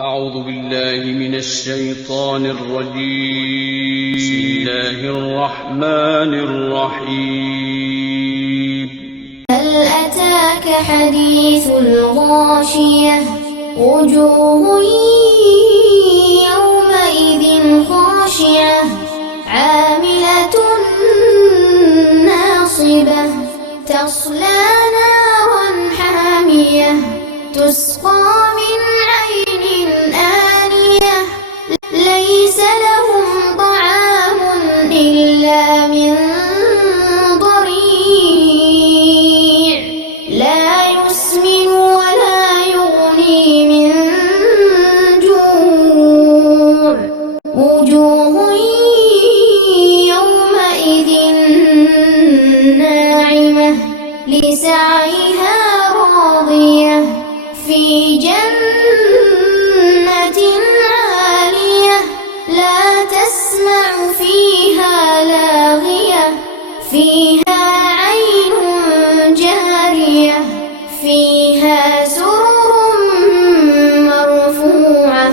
أعوذ بالله من الشيطان الرجيم. بسم الله الرحمن الرحيم. هل أتاك حديث الغاشية وجوه يومئذ خاشعة عاملة ناصبة تصلى نارا حامية تسقى من عين آنية ليس لهم طعام إلا من ضريع لا يسمن ولا يغني من جوع وجوه يومئذ ناعمة لسعيها راضية في جنة عالية لا تسمع فيها لاغية فيها عين جارية فيها سرر مرفوعة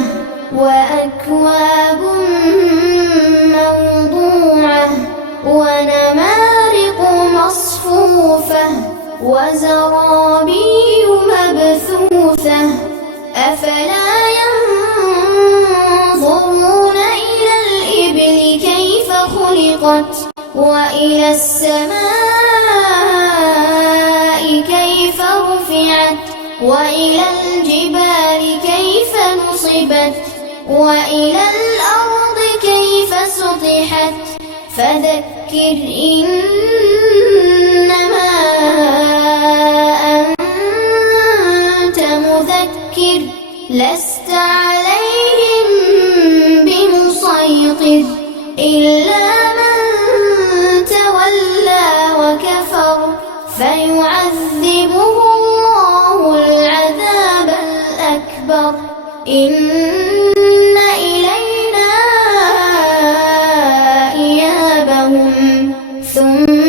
وأكواب موضوعة ونمارق مصفوفة وزرابي مبثوثة أفلا ينظرون إلى الإبل كيف خلقت وإلى السماء كيف رفعت وإلى الجبال كيف نصبت وإلى الأرض كيف سطحت فذكر إنما أنت مذكر لست عليهم بمسيطر إلا من تولى وكفر فيعذبه الله العذاب الأكبر إن إلينا إيابهم ثم